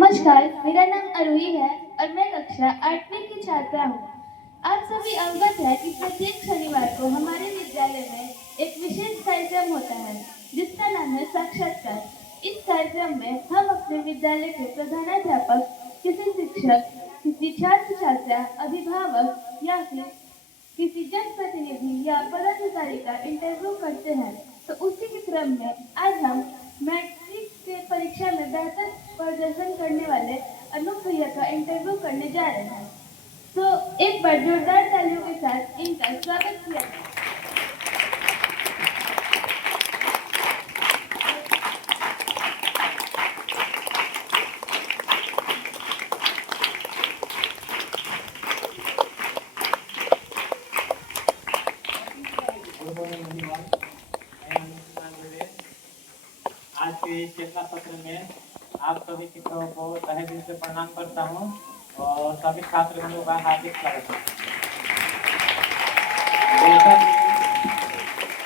नमस्कार, मेरा नाम अरुही है और मैं कक्षा 8वीं की छात्रा हूँ। आप सभी अवगत है कि प्रत्येक शनिवार को हमारे विद्यालय में एक विशेष कार्यक्रम होता है जिसका नाम है साक्षात्कार। इस कार्यक्रम में हम अपने विद्यालय के प्रधानाध्यापक, किसी शिक्षक, किसी छात्र छात्रा, अभिभावक या फिर किसी जनप्रतिनिधि या पदाधिकारी का इंटरव्यू करते हैं। तो उसी के क्रम में आज हम मैट्रिक के परीक्षा में बेहतर प्रदर्शन करने वाले अनूप भैया का इंटरव्यू करने जा रहे हैं। तो एक बार जोरदार तालियों के साथ इनका स्वागत किया जाए। आज के इस चेतना सत्र में आप सभी शिक्षकों को तहे दिल से प्रणाम करता हूँ और सभी छात्रों का हार्दिक स्वागत है। जैसा कि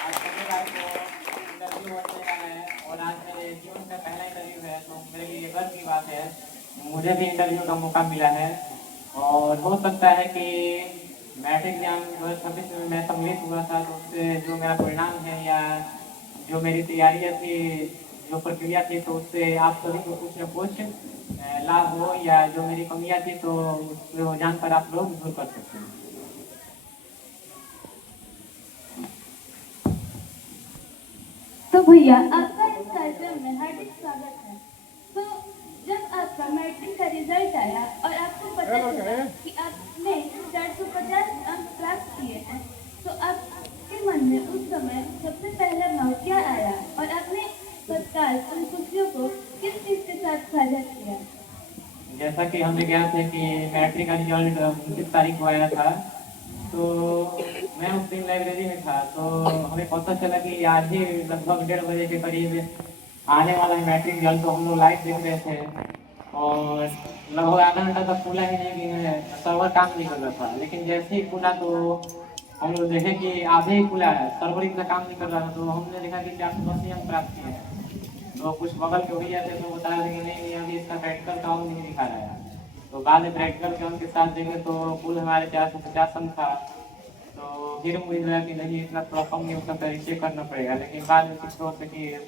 आज शनिवार को इंटरव्यू होने वाला है और आज मेरे जीवन का पहला इंटरव्यू है, तो मेरे लिए गर्व की बात है। मुझे भी इंटरव्यू का मौका मिला है और हो सकता है कि मैट्रिक एग्जाम 2026 में मैं सम्मिलित हुआ था, तो उससे जो मेरा परिणाम है या जो मेरी तैयारियाँ थी, जो प्रक्रिया थी, तो उससे आप सभी को कुछ न कुछ लाभ हो, या जो मेरी कमियाँ थी तो उसको जानकर आप लोग दूर कर सकते हैं। तो भैया आपका इस कार्यक्रम में हार्दिक स्वागत है। तो जब आपका मैट्रिक का रिजल्ट आया और आपको पता चला कि आपने 450 अंक प्राप्त किए हैं, तो आपके मन में उस समय सबसे पहला भाव क्या आया और आपने तत्काल उन खुशियों को किस चीज के साथ साझा किया? जैसा कि हमें ज्ञात है कि मैट्रिक का रिजल्ट 29 तारीख को आया था, तो मैं उस दिन लाइब्रेरी में था, तो हमें पता चला कि आज ही लगभग 1:30 बजे के करीब आने वाला है मैट्रिक रिजल्ट। तो हम लोग लाइव देख रहे थे और लगभग आधा घंटा तक खुला ही नहीं, कि सर्वर काम नहीं कर रहा था। लेकिन जैसे ही खुला तो हम लोग देखे कि आधे ही खुला है, सर्वर इतना काम नहीं कर रहा था। तो हमने देखा कि 480 अंक प्राप्त किए हैं। तो कुछ बगल के भैया थे तो बता रहे कि नहीं, अभी इसका प्रैक्टिकल का अंक नहीं दिखा रहा है। तो बाद में प्रैक्टिकल के अंक के साथ देंगे तो कुल हमारे 450 अंक था। तो फिर मुझे लगा कि नहीं, इतना थोड़ा कम नहीं हो सकता, चेक करना पड़ेगा। लेकिन बाद में शिक्षकों से कि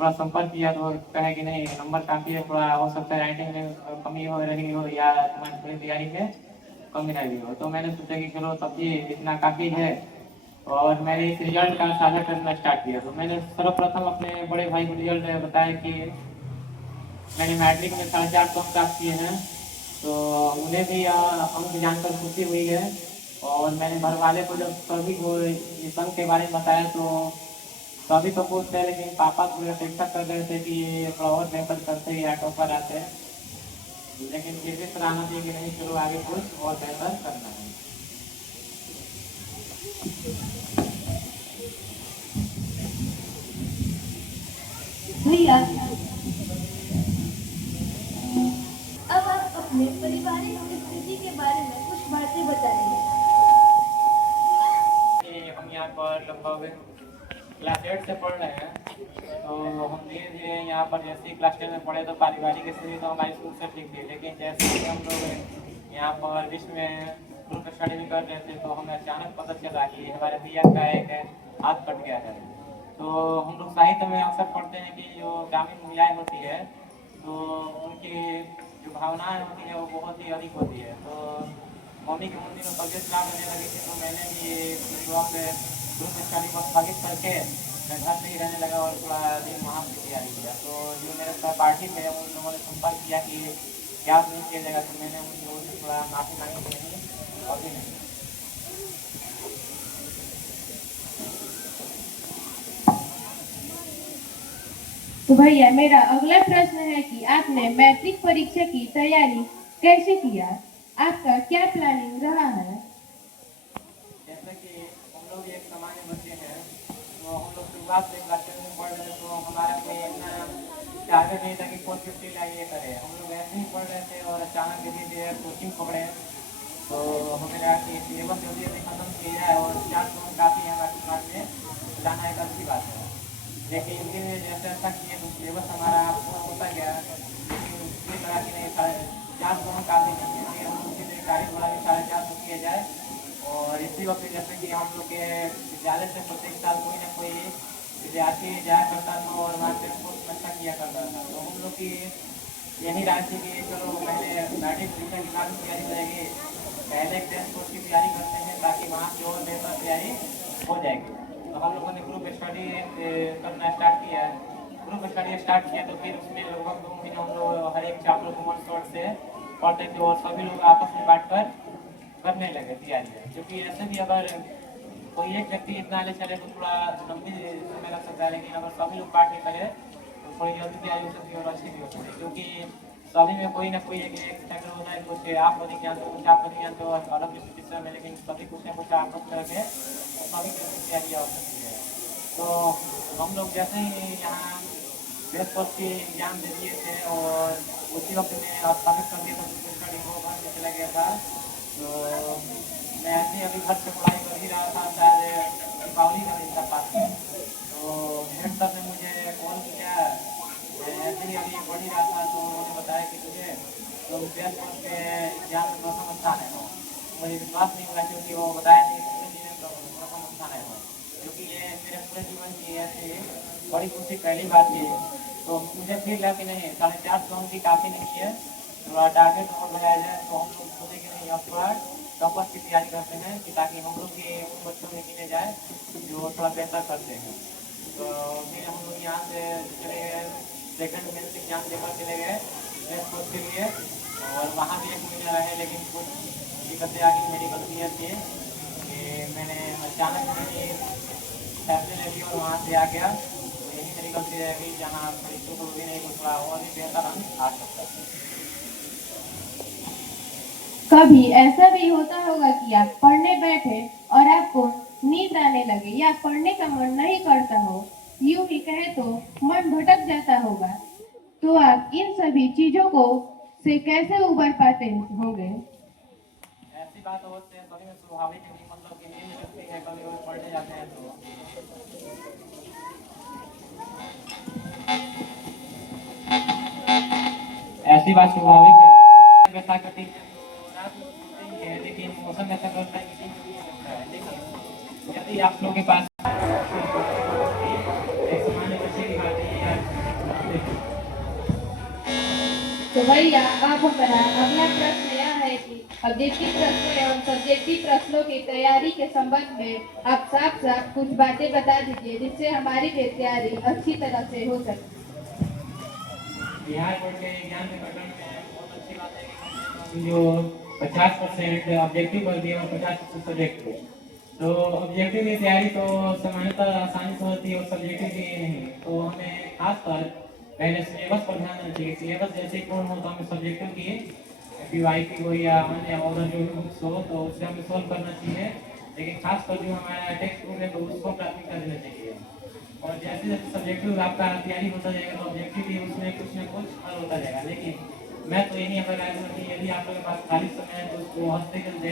थोड़ा संपर्क किया तो कहे कि नहीं, नंबर काफ़ी है, थोड़ा हो सकता है राइटिंग में कमी हो रही हो या तुम्हारी तैयारी में कमी रही हो। तो मैंने सोचा कि चलो तब भी इतना काफ़ी है, और मैंने इस रिजल्ट का साझा करना स्टार्ट किया। तो मैंने सर्वप्रथम अपने बड़े भाई को रिजल्ट बताया कि मैंने मैट्रिक में 450 अंक प्राप्त किए हैं। तो उन्हें भी अंक जानकर खुशी हुई है। और मैंने घर वाले को जब सभी को इस अंक के बारे में बताया तो सभी तो खुश थे, लेकिन पापा थोड़ी अपेक्षा कर रहे थे कि ये थोड़ा और बेहतर करते या टॉपर आते। लेकिन फिर भी सराहना थी कि नहीं, चलो आगे कुछ और बेहतर करना है। भैया अब आप अपने पारिवारिक स्थिति के बारे में कुछ बातें बताइए। हम यहाँ पर लगभग क्लास 8 से पढ़ रहे हैं, तो हम धीरे धीरे यहाँ पर जैसे ही क्लास 10 में पढ़े तो पारिवारिक स्थिति तो हमारी स्कूल से ठीक थी। लेकिन जैसे ही हम लोग यहाँ पर विश्व में ग्रुप स्टडी भी कर रहे थे, तो हमें अचानक पता चला कि हमारे भैया का एक हाथ कट गया है। तो हम लोग साहित्य में अक्सर पढ़ते हैं कि जो ग्रामीण महिलाएं होती है, तो उनकी जो भावनाएं होती है वो बहुत ही अधिक होती है। तो मम्मी की उन दिनों तबियत खराब होने लगी थी, तो मैंने भी ग्रुप स्टडी को स्थगित करके मैं घर पे ही रहने लगा और थोड़ा दिन वहाँ की तैयारी किया। तो जो मेरे सहपाठी थे उन लोगों ने संपर्क किया कि क्या आप नहीं किया जाएगा, तो मैंने उन लोगों से थोड़ा माफ़ी मांगी कि नहीं, अभी नहीं। तो भैया मेरा अगला प्रश्न है कि आपने मैट्रिक परीक्षा की तैयारी कैसे किया? आपका क्या प्लानिंग रहा है? जैसे कि हम लोग एक सामान्य बच्चे हैं, तो हम लोग शुरुआत से क्लास 10 में पढ़ रहे थे, तो हमारा कोई इतना टारगेट नहीं था कि 450 ला ये करे। हम लोग ऐसे ही पढ़ रहे थे और अचानक धीरे धीरे कोचिंग पकड़े। तो हमें लगा कि सिलेबस जल्दी जल्दी खत्म किया जाए और 400 काफ़ी है हमारे दिमाग में जाना एक अच्छी बात है। लेकिन धीरे धीरे जैसे ऐसा किए तो सिलेबस हमारा पूरा होता गया। लेकिन ये लगा कि और इसी वक्त जैसे कि हम लोग के विद्यालय से प्रत्येक साल कोई ना कोई विद्यार्थी जाया करता था और वहाँ पे स्पोर्ट्स में अच्छा किया करता था। तो हम लोग की यही राय थी कि चलो पहले मैट्रिक परीक्षा की काफ़ी तैयारी करेंगे, पहले 10 कोर्स की तैयारी करते हैं ताकि वहाँ की और बेहतर तैयारी हो जाएगी। तो हम लोगों ने ग्रुप स्टडी करना स्टार्ट किया। ग्रुप स्टडी स्टार्ट किया तो फिर उसमें लगभग 2 महीने हम लोग हर एक चैप्टर को वन शॉट से पढ़ते थे और सभी लोग आपस में बांट कर करने लगे तैयारी। क्योंकि ऐसे भी अगर कोई एक व्यक्ति इतना ले चले तो थोड़ा लंबी समय लग सकता है, लेकिन अगर सभी लोग बांट के करें तो थोड़ी जल्दी तैयारी हो सकती है और अच्छी भी हो सकती है। क्योंकि सभी में कोई ना कोई एक चैप्टर होता है, कुछ आप नहीं जानते हो, कुछ आप नहीं जानते हो अलग विषय में, लेकिन सभी कुछ ना कुछ आप करके सभी की तैयारी हो सकती है। तो हम लोग जैसे ही यहाँ बेस कोर्स की एग्जाम दे दिए थे और उसी वक्त में स्थापित कर दिया था स्टडी को, घर में चला गया था। तो मैं ऐसे ही अभी घर से पढ़ाई कर ही रहा था, शायद दीपावली का दिन था पास में। तो हेड सर ने मुझे कॉल किया, मैं ऐसे ही अभी पढ़ ही रहा था तो उन्होंने बताया कि तुझे तो बेस कोर्स के एग्जाम में प्रथम स्थान है। मुझे विश्वास नहीं हुआ क्योंकि वो बताया कि पूरे जीवन में प्रथम स्थान है, क्योंकि ये मेरे पूरे जीवन की ऐसी बड़ी खुशी पहली बात थी। तो मुझे फिर लगा कि नहीं 450 अंक की काफ़ी नहीं है, थोड़ा टारगेट और लगाया जाए। तो हम लोग सोचे कि नहीं अब थोड़ा टॉपर की तैयारी करते हैं कि ताकि हम लोग के उन बच्चों में गिने जाए जो थोड़ा बेहतर करते हैं। तो फिर हम लोग यहाँ से चले गए, सेकेंड मेंस एग्जाम देकर चले गए बेस कोर्स के लिए, और वहाँ भी 1 महीना रहे। लेकिन कुछ दिक्कतें आ गई, मेरी गलती ये थी कि मैंने अचानक ही फैसले ले लिए और वहाँ से आ गया। तो यही मेरी गलती रह गई, जहाँ थोड़ी चूक हुई नहीं तो थोड़ा और भी बेहतर अंक आ सकता है। कभी ऐसा भी होता होगा कि आप पढ़ने बैठे और आपको नींद आने लगे या पढ़ने का मन नहीं करता हो, यूं ही कहे तो मन भटक जाता होगा। तो आप इन सभी चीजों को से कैसे उबर पाते होंगे? ऐसी बात होती है सभी में स्वाभाविक है, मतलब कि नींद लगती है कभी कभी पढ़ने जाते हैं तो। ऐसी बात स्वाभाविक है क्योंकि वैसा कठिन है तो रात में सोते ही है, लेकिन मौसम ऐसा करता है कि दिन में भी हो सकता है। लेकिन यदि आप लोगों के पास एक सामान्य बच्चे की बात है यार, तो भैया अब हमारा अगला प्रश्न यह है कि ऑब्जेक्टिव प्रश्नों एवं सब्जेक्टिव प्रश्नों की तैयारी के संबंध में आप साफ साफ कुछ बातें बता दीजिए जिससे हमारी तैयारी अच्छी तरह से हो सके। बिहार बोर्ड के एग्जाम के पैटर्न में बहुत अच्छी बात है कि जो 50% ऑब्जेक्टिव कर दिया और 50% सब्जेक्टिव। तो ऑब्जेक्टिव की तैयारी तो सामान्यतः आसानी से होती है और सब्जेक्टिव की नहीं। तो हमें खासकर पहले सिलेबस पर ध्यान देना चाहिए। सिलेबस जैसे पूर्ण हो तो हमें सब्जेक्टिव की पीवाईक्यू हो या अन्य और जो भी बुक्स हो तो उससे हमें सॉल्व करना चाहिए। लेकिन खासकर जो हमारा टेक्स्ट बुक है तो उसको प्राथमिकता देना चाहिए। और जैसे जैसे सब्जेक्टिव आपका तैयारी होता जाएगा तो ऑब्जेक्टिव भी उसमें कुछ ना कुछ हल होता जाएगा। लेकिन मैं तो यही अगर राय दूंगा कि यदि आप लोगों के पास खाली समय है तो उसको हंसते खेलते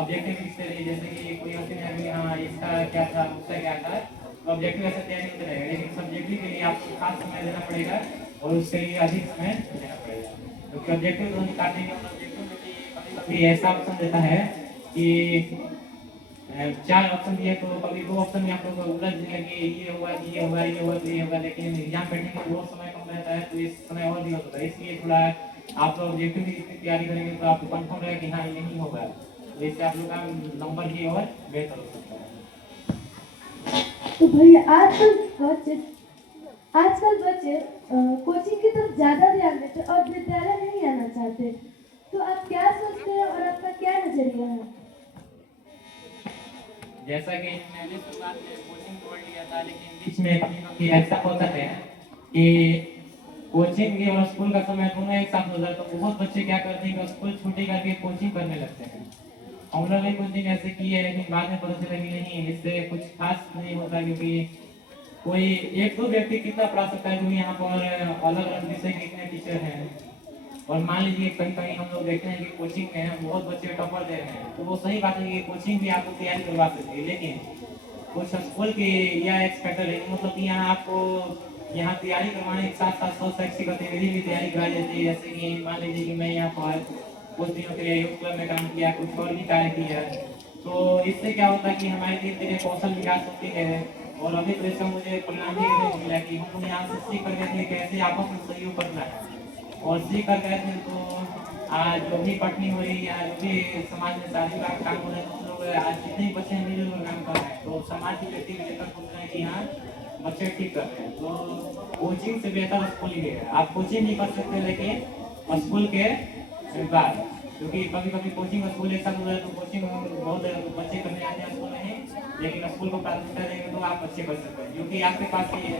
ऑब्जेक्टिव लिखते रहिए। जैसे कि कोई हंसी नहीं, हाँ इसका क्या था उसका क्या था, तो ऑब्जेक्टिव ऐसे तैयारी होते रहेगा। लेकिन सब्जेक्टिव के लिए आपको खास समय देना पड़ेगा और उसके लिए अधिक समय देना पड़ेगा, क्योंकि ऑब्जेक्टिव तो निकालने के ऑब्जेक्टिव में भी कभी कभी ऐसा ऑप्शन देता है कि 4 ऑप्शन दिए तो कभी 2 ऑप्शन में आप लोग को उलझ जाएंगे, ये होगा ये होगा ये होगा तो ये होगा। लेकिन एग्जाम बैठने में बहुत समय कम रहता है तो इस समय और दिया होता है। इसलिए थोड़ा आप लोग ऑब्जेक्टिव की तैयारी करेंगे तो आपको कंफर्म रहेगा कि हाँ यही होगा, तो इससे आप लोग का नंबर भी और बेहतर हो सकता है। तो भैया आजकल बच्चे कोचिंग की तरफ ज्यादा ध्यान देते और विद्यालय नहीं आना चाहते, तो आप क्या सोचते हैं और आपका क्या नजरिया है? जैसा कि मैंने शुरुआत में कोचिंग छोड़ लिया था, लेकिन बीच में कभी ऐसा होता है कि कोचिंग और स्कूल का समय दोनों एक साथ हो जाए तो बहुत बच्चे क्या करते हैं कि स्कूल छुट्टी करके कोचिंग करने लगते हैं। हम लोग भी कुछ दिन ऐसे किए, लेकिन बाद में पता चला कि नहीं इससे कुछ खास नहीं होता, क्योंकि कोई 1-2 व्यक्ति कितना पढ़ा सकता है, क्योंकि यहाँ पर अलग अलग विषय के इतने टीचर हैं। और मान लीजिए कहीं कहीं हम लोग देखते हैं कि कोचिंग में बहुत बच्चे टॉपर दे रहे हैं, तो वो सही बात है कि कोचिंग भी आपको तैयारी करवा सकती है। लेकिन कुछ स्कूल की यह एक फैक्टर है, मतलब कि यहाँ आपको यहाँ तैयारी करवाने के साथ साथ स्व शैक्षिक गतिविधि भी तैयारी कराई जाती है। जैसे कि मान लीजिए कि मैं यहाँ पर कुछ दिनों के लिए यूथ क्लब में काम किया, कुछ और भी कार्य किया, तो इससे क्या होता है कि हमारी धीरे धीरे कौशल विकास होती है। और अभी तो इसका मुझे परिणाम भी देखने को मिला कि हम लोग यहाँ से सीख कर गए थे कैसे आपस में सहयोग करना है, और सीख कर गए थे। तो आज जो भी कटनी हो रही है या जो भी समाज में शादी का काम हो रहा है, तो लोग आज जितने भी बच्चे हैं मिलजुल कर काम कर रहे हैं, तो समाज की व्यक्ति भी लेकर सोच रहे हैं कि हाँ बच्चे ठीक कर रहे हैं। तो कोचिंग से बेहतर स्कूल ही है। आप कोचिंग नहीं कर सकते लेकिन स्कूल के बाद, क्योंकि कभी कभी कोचिंग और स्कूल एक साथ हो जाए तो कोचिंग बहुत बच्चे करने जाते हैं स्कूल नहीं, लेकिन स्कूल को प्राथमिकता देंगे तो आप अच्छे कर सकते हैं। क्योंकि आपके पास ये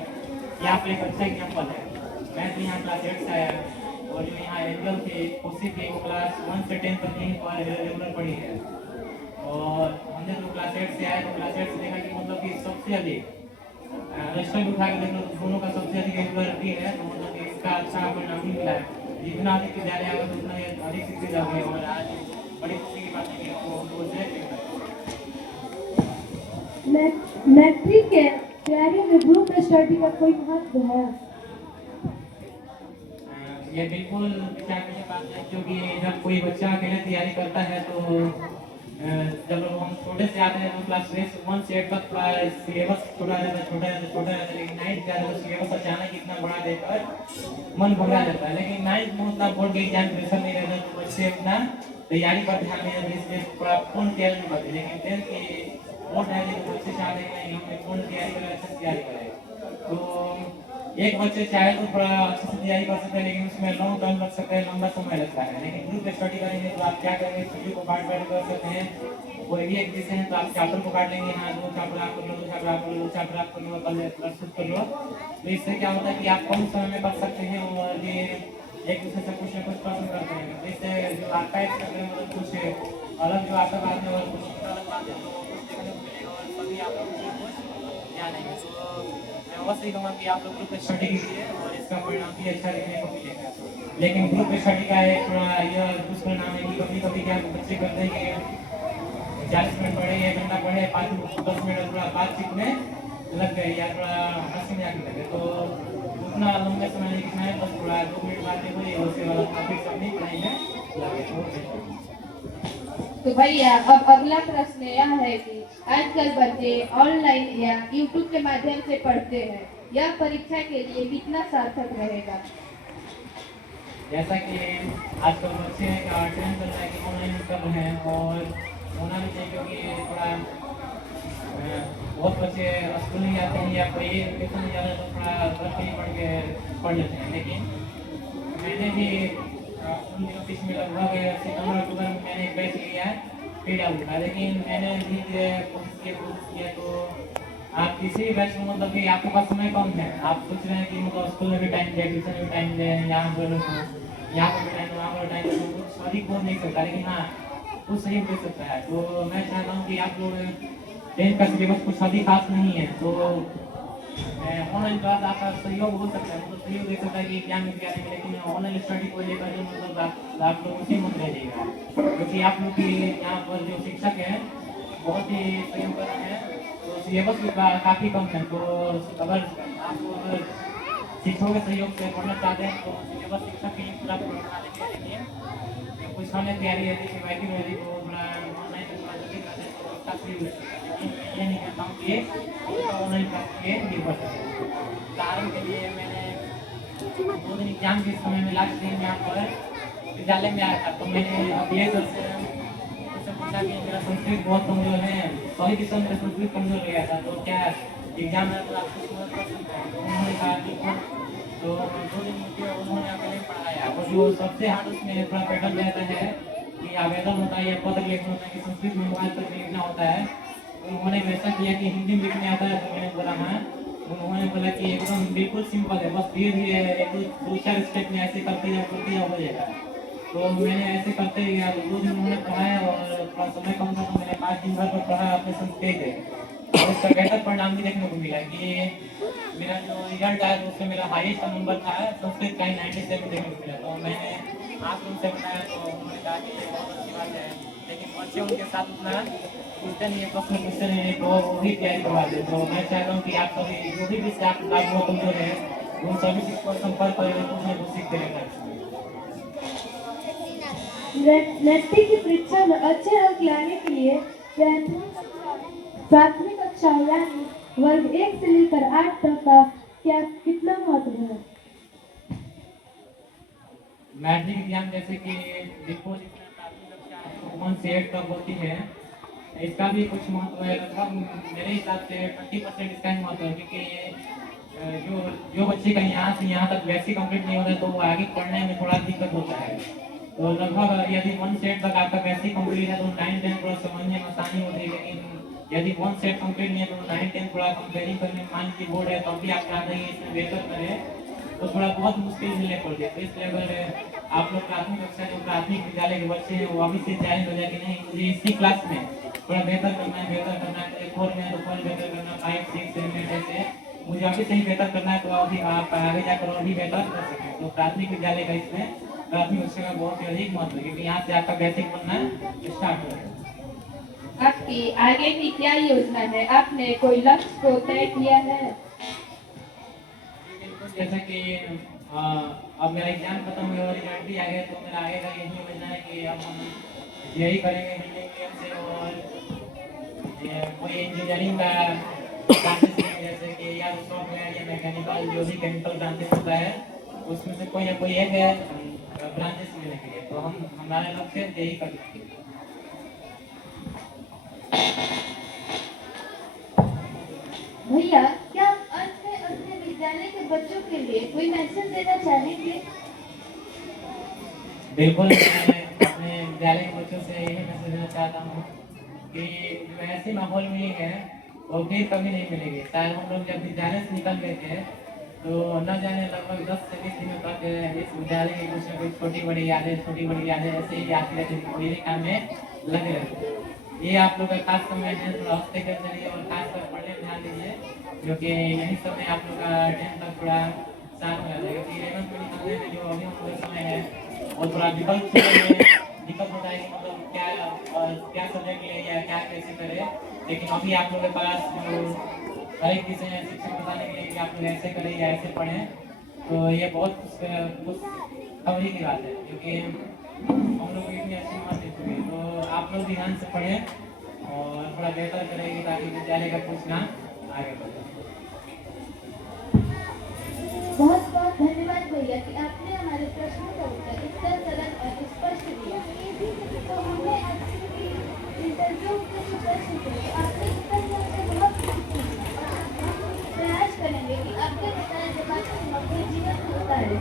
यहाँ पे एक अच्छा एग्जाम्पल है। मैं तो यहाँ क्लास 8 से आया, और जो यहाँ एंजल थे खुशी थी वो क्लास 1 से 10 तक यहीं पर रेगुलर पढ़ी है। और हमने जो क्लास 8 से आए तो क्लास 8 से देखा कि मतलब कि सबसे अधिक रजिस्टर उठा के देखो तो दोनों का सबसे अधिक रेगुलरिटी है। तो मतलब कि इसका अच्छा परिणाम भी मिला है। जितना अधिक विद्यालय आगे तो उतना ही अधिक शिक्षित होंगे। और आज बड़ी खुशी की बात है कि हमको हमको मैट्रिक के तैयारी में ग्रुप स्टडी का कोई महत्व है? ये बिल्कुल विचार की बात है, क्योंकि जब कोई बच्चा अकेले तैयारी करता है तो जब हम छोटे से आते हैं तो क्लास 1 से 8 तक सिलेबस छोटा रहता है, लेकिन 9th के बाद सिलेबस अचानक इतना बड़ा देकर मन घबरा जाता है। लेकिन 9th में उतना बोर्ड के एग्जाम प्रेशर नहीं रहता, तो बच्चे अपना तैयारी पर ध्यान नहीं देते, इसलिए थोड़ा पूर्ण तैयारी नहीं करते। लेकिन 10th की बोर्ड है तो बच्चे चाहते हैं कि हम पूर्ण तैयारी करें, अच्छे से तैयारी करें। तो एक बच्चे चाहे तो थोड़ा अच्छे से तैयारी कर सकते हैं, लेकिन उसमें लॉन्ग टर्म लग सकता है, लंबा समय लगता है। लेकिन ग्रुप स्टडी करेंगे तो आप क्या करेंगे, स्टडी को बांट बांट कर सकते हैं। कोई भी एक विषय है तो आप चैप्टर को बांट लेंगे, हाँ 2 चैप्टर आप कर लो, 2 चैप्टर आप कर लो, 2 चैप्टर आप कर लो, कल प्रस्तुत कर लो। तो इससे क्या होता है कि आप कम समय में कर सकते हैं, और ये एक दूसरे से कुछ न कुछ प्रश्न करते हैं। तो इससे जो आपका एक मतलब कुछ अलग जो आपका बात है और कुछ अलग बात है तो कुछ देखने को मिलेगा, और कभी आप लोग ध्यान नहीं। तो मैं अवश्य कहूँगा कि आप लोग ग्रुप स्टडी कीजिए और इसका परिणाम भी अच्छा देखने को मिलेगा। लेकिन ग्रुप स्टडी का एक थोड़ा यह दुष्परिणाम है कि कभी कभी क्या बच्चे करते हैं कि 40 मिनट पढ़े, 1 घंटा पढ़े, 5-10 मिनट थोड़ा बातचीत में लग गए या थोड़ा हंसी मजाक में लगे, तो उतना लंबे समय नहीं कितना है, बस थोड़ा 2 मिनट बातें हुई और उसके बाद टॉपिक सब नहीं पढ़ाई में लगे। तो भैया अब अगला प्रश्न यह है कि आजकल बच्चे ऑनलाइन या यूट्यूब के माध्यम से पढ़ते हैं, यह परीक्षा के लिए कितना सार्थक रहेगा? जैसा कि आजकल बच्चे हैं का ट्रेंड चल रहा है कि ऑनलाइन कर रहे हैं, और होना भी चाहिए, क्योंकि थोड़ा बहुत बच्चे स्कूल नहीं जाते हैं या कोई एजुकेशन नहीं जाता है तो थोड़ा घर पे ही पढ़ लेते हैं। लेकिन मैंने भी उन दिनों बीच में लगभग सितंबर अक्टूबर में मैंने एक बैच लिया है PW का। लेकिन मैंने धीरे धीरे कोशिश किया तो आप किसी भी बैच में मतलब कि आपके पास समय कम है, आप सोच रहे हैं कि मतलब स्कूल में भी टाइम दे, ट्यूशन में भी टाइम दे, यहाँ पर भी टाइम, वहाँ पर टाइम, तो कुछ अधिक हो नहीं सकता, लेकिन हाँ कुछ सही दे सकता है। तो मैं चाहता हूँ कि आप लोग 10th का सिलेबस कुछ अधिक खास नहीं है, तो ऑनलाइन क्लास आपका सहयोग हो सकता है, मतलब सहयोग दे सकता है कि एग्जाम में क्या नहीं। लेकिन ऑनलाइन स्टडी को लेकर जो मतलब आप लोग उसी मत रह जाइएगा, क्योंकि आप लोग की यहाँ पर जो शिक्षक हैं बहुत ही सहयोग कर रहे हैं, तो सिलेबस भी काफ़ी कम है। तो अगर आप शिक्षकों के सहयोग से पढ़ना चाहते हैं तो सिलेबस शिक्षक के लिए पूरा बना देंगे। लेकिन कुछ समय तैयारी रहती है बाकी रहती तो थोड़ा ऑनलाइन में थोड़ा जल्दी करते हैं तो उसका सही हो सकता है। लेकिन ये नहीं कहता हूँ कि ऑनलाइन करके निर्भर सकते। उदाहरण के लिए मैंने 2 दिन एग्जाम के समय में लास्ट दिन यहाँ पर विद्यालय में आया था, तो मैंने अभी से पूछा कि मेरा संस्कृत बहुत कमजोर है, सही विषय मेरा संस्कृत कमजोर हो गया था, तो क्या एग्जाम में तो आप कुछ मदद कर सकते हैं? तो उन्होंने कहा कि तो 2 दिन मुझे उन्होंने अकेले पढ़ाया, और जो सबसे हार्ड उसमें थोड़ा पैटर्न रहता है कि आवेदन होता है या पत्र लेखन होता है कि संस्कृत में मोबाइल पर लिखना होता है। तो उन्होंने वैसा किया कि हिंदी में लिखने आता है, तो मैंने बोला हाँ। उन्होंने बोला कि एकदम बिल्कुल सिंपल है, बस धीरे धीरे 1-2-4 स्टेप में ऐसे करते जाओ हो जाएगा। तो मैंने ऐसे करते ही 2 दिन उन्होंने पढ़ाया, और थोड़ा समय कम था तो मैंने 5 दिन भर पर पढ़ा अपने संस्कृत, और उसका बेहतर परिणाम भी देखने को मिला कि मेरा जो रिजल्ट आया तो उसमें मेरा हाईएस्ट नंबर था संस्कृत का ही 97 देखने को मिला। तो मैंने आप लोगों से बताया तो उन्होंने कहा कि ये बहुत अच्छी बात है, लेकिन बच्चे उनके साथ उतना पूछते नहीं है, प्रश्न पूछते नहीं है, तो वो भी तैयारी करवा दे। तो मैं चाहता हूँ कि आप सभी जो भी विषय आप बहुत कमजोर है उन सभी चीज को संपर्क करें, कुछ न कुछ सीखते रहना। नेटटी की परीक्षा में अच्छे अंक लाने के लिए प्राथमिक कक्षा यानी वर्ग 1 से लेकर 8 तक का क्या कितना महत्व है? मैट्रिक एग्जाम जैसे कि बिल्कुल प्राथमिक कक्षा 1 से 8 तक होती है, इसका भी कुछ महत्व है। लगभग मेरे हिसाब से 20% इसका ही महत्व है, क्योंकि जो जो बच्चे का यहाँ से यहाँ तक बेसिक कंप्लीट नहीं होता तो वो आगे पढ़ने में थोड़ा दिक्कत होता है। तो लगभग यदि 1 सेट तक आपका बेसिक कंप्लीट है तो 9 10 थोड़ा समझने में आसानी होती है, लेकिन यदि 1 सेट कंप्लीट नहीं है तो 9 10 थोड़ा कंपेयरिंग करने में मान की बोर्ड है तो अभी आप चाहते हैं इसमें बेहतर करें तो थोड़ा बहुत मुश्किल मिलने पड़ती है। तो इस लेवल आप लोग प्राथमिक कक्षा जो प्राथमिक विद्यालय के बच्चे हैं वो अभी से तैयारी हो जाए कि नहीं मुझे इसी क्लास में थोड़ा बेहतर करना है, बेहतर करना है। 4 में तो 4 बेहतर करना, 5 6 7 8 ऐसे मुझे अभी से ही बेहतर करना है, तो अभी आप आगे जाकर और भी बेहतर कर सकें। तो प्राथमिक विद्यालय का इसमें प्राथमिक कक्षा का बहुत ही अधिक महत्व है, क्योंकि यहाँ से आपका बेसिक बनना स्टार्ट हो जाएगा। आपकी आगे की क्या योजना है? आपने कोई लक्ष्य को तय किया है? जैसा कि अब मेरा एग्जाम खत्म हुआ और रिजल्ट भी आ गया, तो मेरा आगे का यही योजना है कि अब हम यही करेंगे हिंदी मीडियम से, और कोई इंजीनियरिंग का ब्रांचेस जैसे कि या सॉफ्टवेयर या मैकेनिकल जो भी केमिकल ब्रांचेस होता है उसमें से कोई ना कोई एक ब्रांचेस लेने के लिए, तो हम हमारा लक्ष्य यही करना है। भैया, क्या आप अंत में अपने विद्यालय के बच्चों के लिए कोई मैसेज देना चाहेंगे? बिल्कुल, मैं अपने विद्यालय के बच्चों से यही मैसेज देना चाहता हूँ कि जो ऐसी माहौल मिली है वो फिर कभी नहीं मिलेगी। शायद हम लोग जब विद्यालय से निकल गए थे तो न जाने लगभग 10 से 20 दिनों तक इस विद्यालय की कुछ न कुछ छोटी बड़ी यादें ऐसे ही आती रहती थी, मेरे काम में लगे रहते। ये आप लोग का खास समय है, थोड़ा हफ्ते के चलिए और खासकर पढ़ने में ध्यान दीजिए, क्योंकि यही समय आप लोग का 10 तक थोड़ा साथ में रहेगा। 11th में निकलने में जो अभी हम लोग समय है और थोड़ा विकल्प दिक्कत होता है कि मतलब क्या सब्जेक्ट ले या क्या कैसे करे, लेकिन अभी आप लोगों के पास जो हर एक विषय शिक्षक बताने के लिए कि आप लोग ऐसे करें या ऐसे पढ़ें, तो ये बहुत कुछ खबरी की बात है, क्योंकि हम लोग इतनी अच्छी मार्क्स दे चुके हैं। तो आप लोग ध्यान से पढ़ें और थोड़ा बेहतर करेंगे ताकि विद्यालय का कुछ नाम आगे बढ़े। बहुत बहुत धन्यवाद भैया कि आपने हमारे प्रश्नों का उत्तर इतना सरल और स्पष्ट दिया। तो हमने आपसे इंटरव्यू के जो प्रश्न थे आपने उत्तर से बहुत प्रयास करेंगे कि आपके बताए जवाब से हम अपने जीवन में उतारें।